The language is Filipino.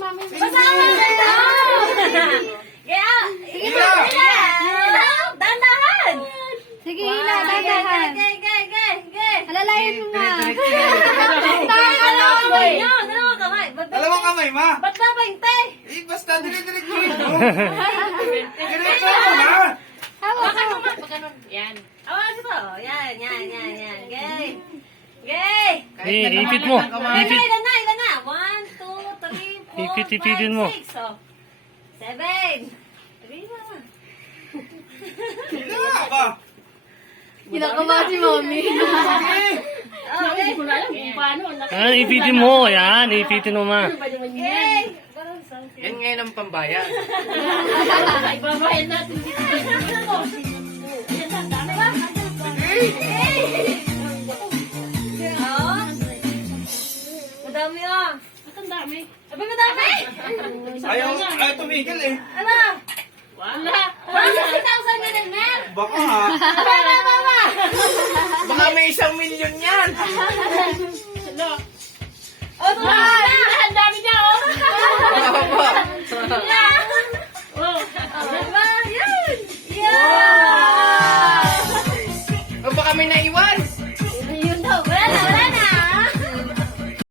mami. Basahan dito! Kaya, Hila! dandahan! Sige, hila, dadahan. Gay! Alalayan mo nga. Dalawang kamay. Dalawang kamay, ma. Ba't ba 20? Eh, basta dire-diretso mo. Diretso mo, ma. Hawak Bakit mo. naman? Pag ganun. Yan. Awan ko. Yan. Gay! Ipit mo. Ipit. Ilan na? 1, 2, 3, 4, 5, 6. Ipit-ipitin mo. 7. Dali na. Hila ba? Kinakaba si mami. Okay. Hindi ko na alam kung paano. Yan, ipitin mo. Yan, ipitin mo, ma. Gay! Yan ngayon ang pambayan. Ibabayan natin dito. Ayan na, dami ba? Oh. Madami ah. Ba't ang dami? Abay, madami! Ayaw tumigil eh. Ano? Wala. 160,000 ganun, Mel! Baka ha. Mama! Baka may 1 milyon yan. Hello.